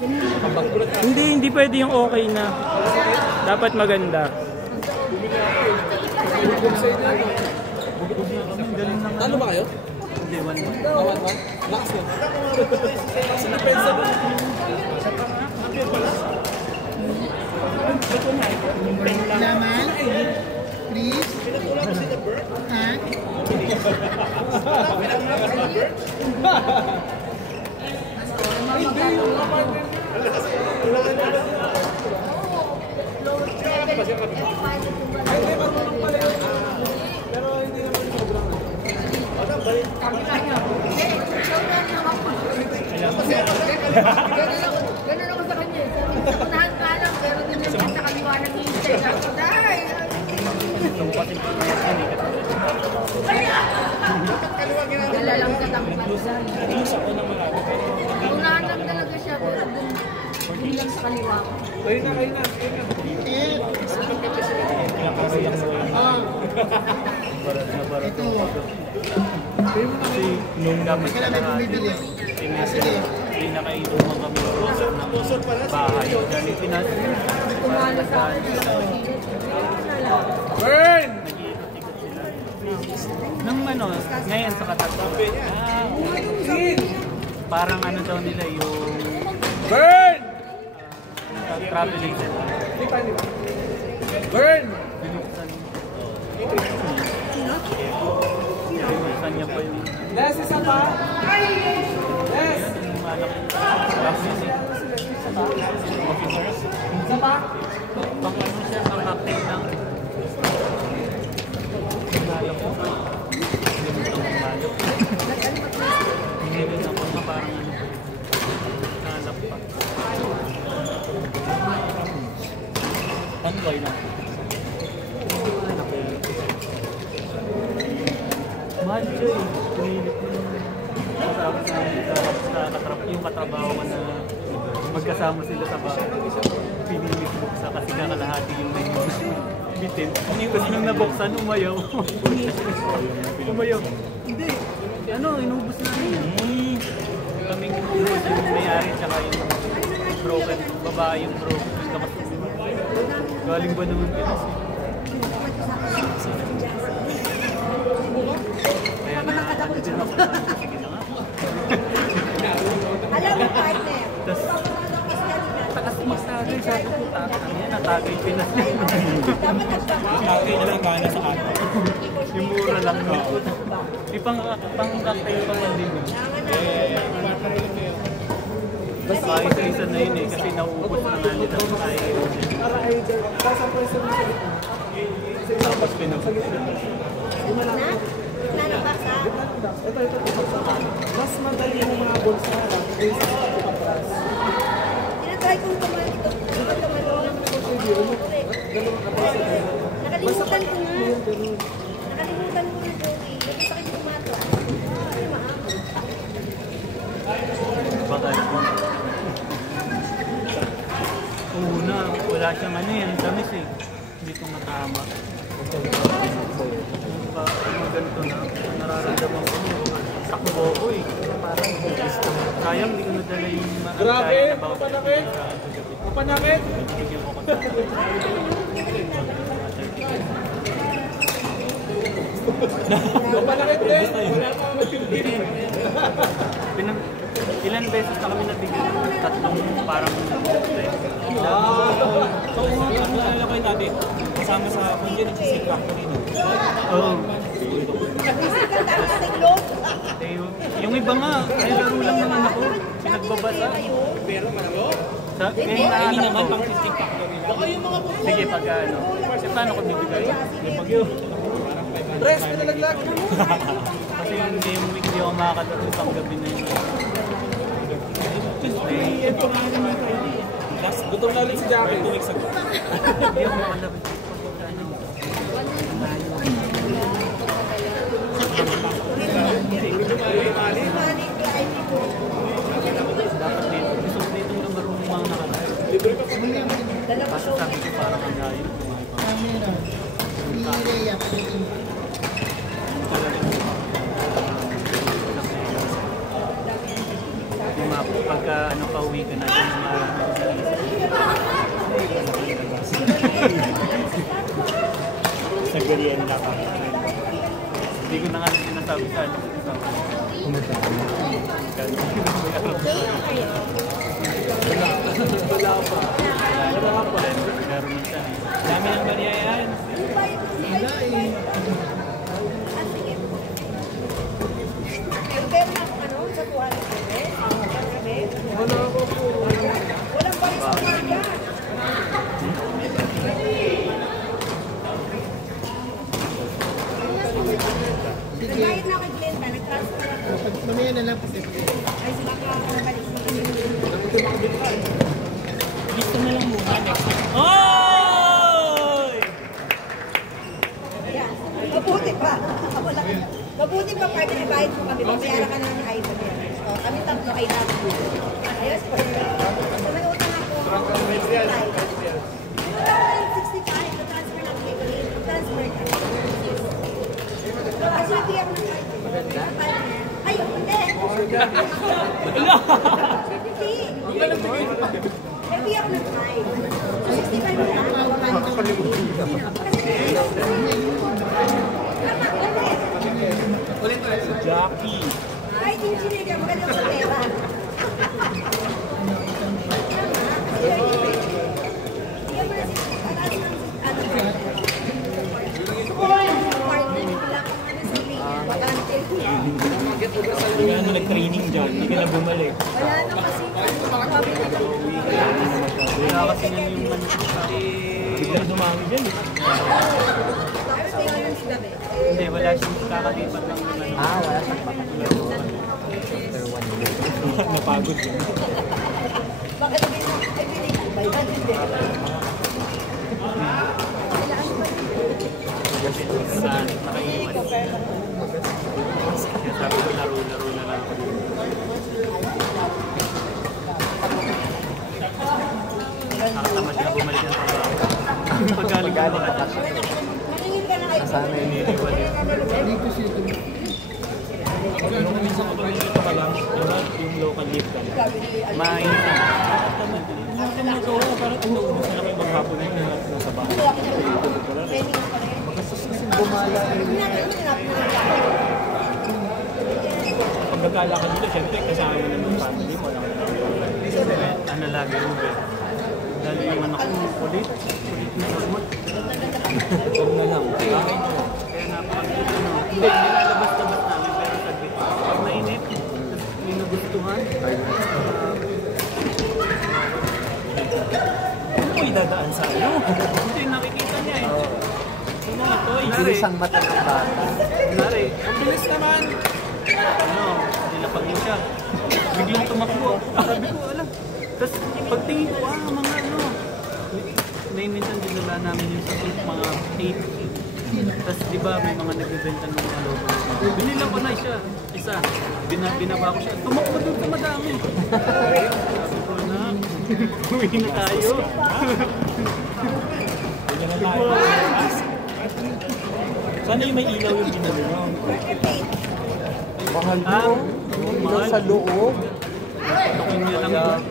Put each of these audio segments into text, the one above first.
Hindi pwede yung okay na. Dapat maganda. Talo ba kayo? Hindi, 1-1. 1-1? Lakas yun. Kasi na-pensa doon. Laman? Chris? Ha? Ganun ako sa kanya. Unahan ka lang, pero din yung sa kaliwa ng hintay. Dahil! Dala lang sa tangkasan. Unahan lang talaga siya, pero din lang sa kaliwa. Kayo na. Ito. Kasi nung dapat Kailan may bumibili? Sige. pinakainuman kami ng bahay. Dahil Tumalo sa akin. Burn! nag-iikot-ikot sila. Nung ano, ngayon sa Katatapos. Parang ano daw nila yung Burn! travel agent. Burn! Binuksan niya pa yung Les, isa pa? Les! yung malaki. Kasi Isa pa? pang ano siya, pang cocktail lang. Malap ko. Hinilin ako na parang ano. Nalap pa. Tanggay lang. Mahal siya eh. Pinilit mo yung katrabaho ko na magkasama sila sa bahay. Pinilit mo sa kasi kakalahati yung bitin. Tapos nung nabuksan, umayaw. Umayaw. Hindi. Ano, inubos na rin. Kaming inubos yung may-ari tsaka yung broken. Babae yung broken. Galing ba naman Pinas eh? Kaya na, ano din ako. Sige na nga. Alam mo, partner. Tapos, takas magsagay, sabi ko, natagay Pinas. Natagay na lang gana sa atin. Yung mura lang no. Pang-cocktail pa man din. Basta isa-isa na yun eh, kasi nauubos na nga nila sa tayo. Tapos pinag-sagit. Mas madali yung mga bulsa. Tinatry kong tumalong ng nakalimutan ko na. Nakalimutan ko na, Joey. Kasi sa akin tumato. Ay, maamo. Bakal. Una, wala siyang ano yan, tamis eh. Hindi ko matama. Ano ganito na, nararamdaman ko. Takbo ko eh. Parang sayang, hindi ko nadala yung Grabe! Mapanakit! Mapanakit! Bigyan ko kontak. Mapanakit din! Ilan beses na kami nabigyan? Tatlong parang So, naalala ko yung dati, kasama sa kundi, nagsisip factory no? Oo. Ay, Yung iba nga, ay laro lang naman ako. Pinagbabasa. Pero manalo? Kaya naman, pang sisip factory lang. Baka yung mga sige, pag ano. Kasi paano ko bibigay? Yung pag-yun. Dress, pinalaglag! Kasi yung week di ako makakatulog pang gabi na yun. Gutom na ulit si Jackie. 2 weeks ago. Hindi ako makalabas. Dapat dito. Gusto ko dito na marunong mga nakalala. Kaso sabi ko parang ang layo. Camera. Rhea. Pagka ano, pauwi ka na, wala pa. Hindi ko na nga rin sinasabi sa ano. Wala pa. Pero minsan eh. Dami ng bariyayan. Wala eh. Pero ano, sa tuwan ng gabi? Gabi? Wala pa po. Walang paris sa marga. Nagbayad na kay Glenda, nag-transfer ako. Mamaya na lang kasi. Ay, sila ka nakabalik sa Gusto na lang muna next week. Oy! Ayan. Mabuti pa. Mabuti pa partner, ibayad mo kami. Babayara ka na ng item. O, kami tatlo ay natin. Ayos, partner. Kung may utang ako, 65. Na-transfer lang kay Colleen. Transfer ka. Kasi nabigyan ko ng partner. Ay, hindi. Hindi. Nabigyan ko ng 5. So, 65 lang. Kasi Jackie. ay, engineer ka, magaling sa pera. Hindi ka naman nag-training dyan. Hindi ka na bumalik. Wala na kasi. Sabi na lang. Wala kasi nga yung manusita. Biglang dumami dyan eh. Tapos tayo lang sa gabi. Hindi, wala siyang kakalipat ng ano. Wala siyang papatulog. Napagod yun. Bakit hindi mo? Ay, hindi ko. Bayan hindi. Saan? Nakaiwan. Kaya sabi ko, laro-laro na lang ako. Nakatamad na bumalik ng trabaho. Pagaling pa kasi. Maningin ka na kayo. Sana Iniiwan yun. Dito siya ito. Nung minsan ko pag dito ka lang, yung local lift ka lang. Mainit na. Nakatamad ko, parang inuubos na lang yung maghapon na yung nasa bahay. Magastos kasi bumala eh. Pag naglalakad dito, syempre kasama mo na ng family mo. Ano lagi yung bed. Dahil yung anak ko, ulit na sumot. Huwag na lang. Kaya hindi, nilalabas-labas namin, pero saglit. Pag mainit, may nagustuhan. Ano ko idadaan sa iyo? Hindi, nakikita niya eh. Sino ito? Bilisang mata ng bata. Kunwari, ang bilis naman. Ano, nilapag mo siya. Biglang tumakbo. Sabi ko, alam. Tapos pagtingin ko, mga ano. May minsan dinala namin yung sa mga 8. Tapos di ba may mga nagbibenta ng mga logo. Binila ko na siya. Isa. Binaba ko siya. Tumakbo doon sa madami. Sabi ko na, uwi na tayo. Uwi na tayo. Sana yung may ilaw yung ginalo mo. Mahal mo. Ilaw sa loob. Tukin niya lang.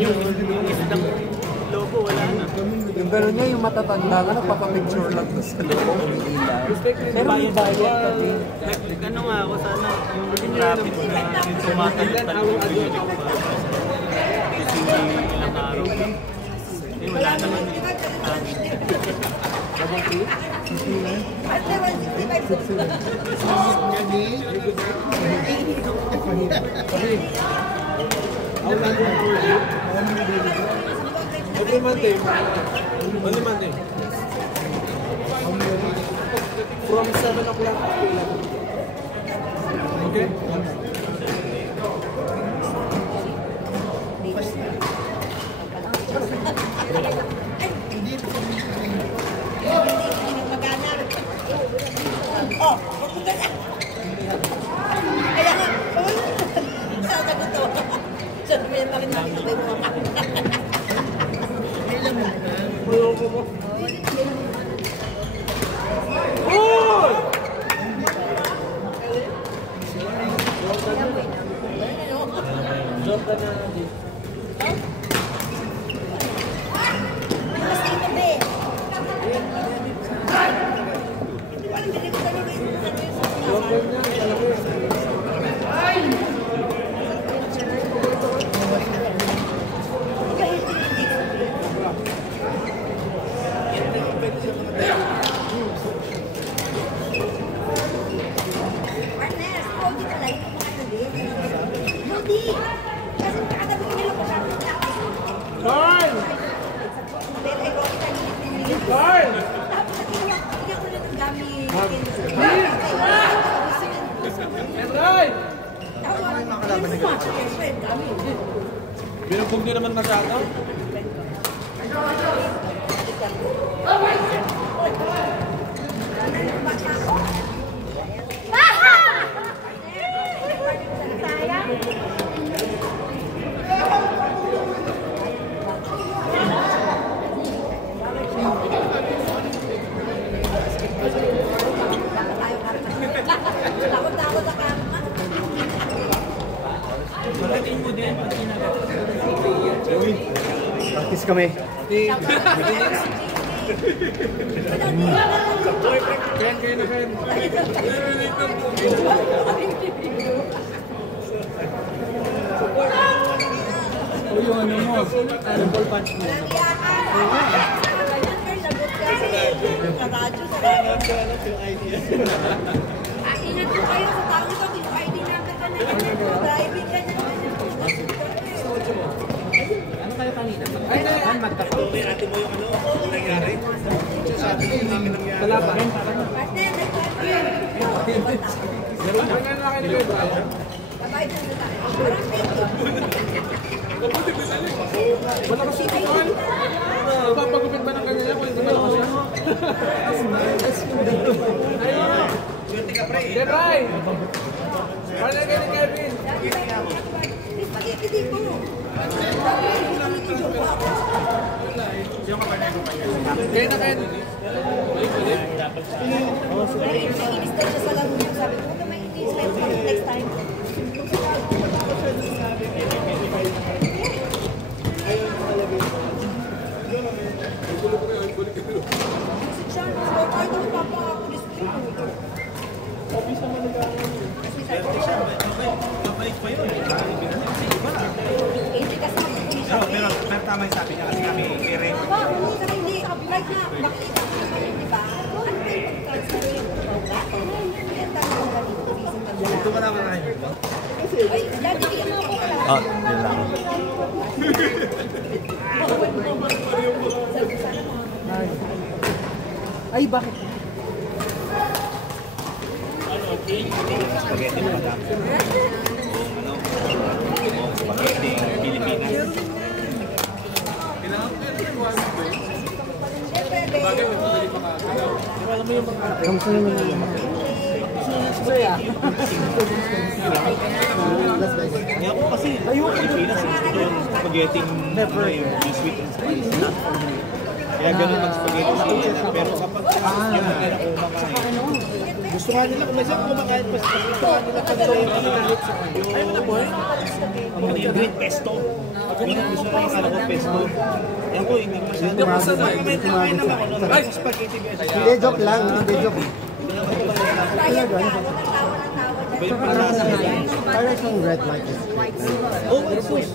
Yung isang logo, wala na. Yung gano'n niya, yung matatanda ka, nagpapapicture lang doon sa loob. Umiilaw. Pero may bayad pa din. Ano nga ako, sana yung rapid na yung tumatalog-talog yung bilik pa. Kasi ilang araw. Eh, wala naman eh. Every Monday. Only Monday. From 7 o'clock to 11. Okay? Oh, kaya nga, sasagot to. Sabi mo yung bakit nakikita mo. Jordan na din. Mas dito, be. Binugbog niyo naman masyado. Takot-takot na kama. Pagdating mo din, pag kinagat. Practice kami. Kaya kayo na kayo. O yung ano mo, ano ball punch mo. Ingat po kayo sa tao ito, yung ID number ka na driving ka na. Ano kayo kanina? Magkakaroon, magkakaroon. Ate mo yung ano, nangyari? Sabi ko namin nangyari. Kalaban. Partner, nag-partner. Ano na kayo nilay ba? Babayad na tayo. Parang Wala kasi tutuan. Papagupit ba ng ganyan kung hindi ba ako siya? Ayun! Get right! Paano kayo ni Kevin? spaghetti dito. Kaya na kayo. Naiinis daw siya sa laro niya. Sabi ko, huwag ka mainis. Next time. Siya, scorecard daw, papa ako distrito. Mabalik pa yun. Hindi kasi Pero tama yung sabi niya kasi kami i-rent. Aba, hindi ka hindi. Right na, makikita ko na di ba? Ano kayo pag-transfer yung bawga? Yan tayo yung ganito. Ito ba naman tayo? Ay, dati hindi mo ako wala. Ah, yun lang. Ay, bakit? Spaghetti mo madam. Spaghetti Pilipinas. Kamusta naman yung Kaya ako kasi Pilipinas gusto ko yung spaghetti never yung sweet and spicy. Kaya ganun mag-spaghetti sila. Pero kapag yung mga kumakain, gusto nga nila kung minsan kumakain pa gusto nga nila kanila yung pinahit sa kanyo. Ayaw na boy? Ano yung green pesto? Yung gusto nga yung ko pesto. Yan ko, hindi masyado. Kumain naman ako nun. Ay, spaghetti pesto. Hindi, joke lang. Hindi, joke. Ryan ka, walang tawa ng tawa. Iba yung panlasa nila. Para siyang red light. Oh, Jesus!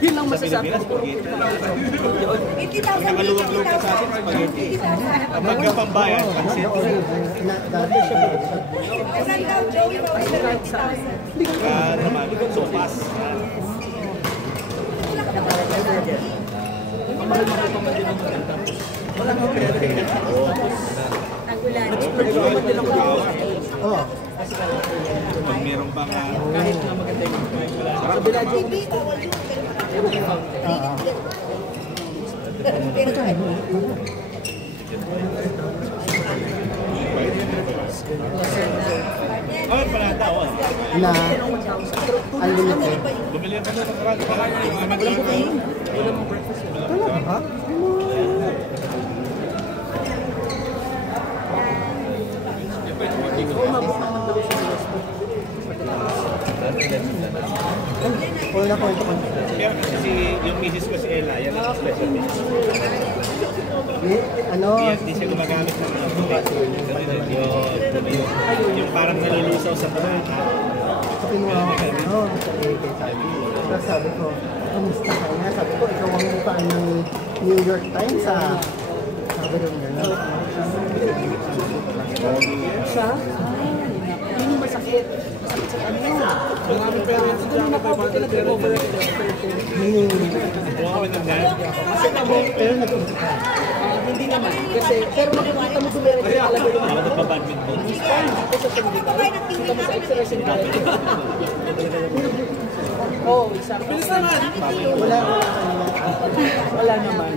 Yun lang Sa masasabi Pilipinas, ko. spaghetti. 50,000 Nakaluwag-luwag ka sa atin, spaghetti. 50,000. Kapag ka pambayan, pansit. Dati siya. Saan daw, Joey? Bawal na 50,000. Naman, sopas. Oh. Pag meron pang Kahit na maganda yung sarap. Hindi, bawal yun. Pero kahit. Ay, palata, oh. Na unlimited. Bumili ka na ng karali. Talaga ba? All na point ko. Pero kasi yung misis ko si Ella, yan ang special misis. Ano? Hindi siya gumagamit ng mga yung parang nalulusaw sa buhay. Kinuha ko sa AK sabi. Tapos sabi ko, kamusta ka nga? Sabi ko, ikaw ang mukha ng New York Times sa sabi ko gano'n. siya. Yun yung masakit. Masakit sa kanila. Maraming parents dyan na 500 Nag-over. Buwan kami ng dahil. Kasi kamo, Pero nagpunta ka. hindi naman. Kasi, pero makikita mo dumiretso talaga yung Ako nagpa-badminton. response ko sa sandika. Kita mo sa exercise yung dahil. Oo, isa. Bilis naman. Wala naman.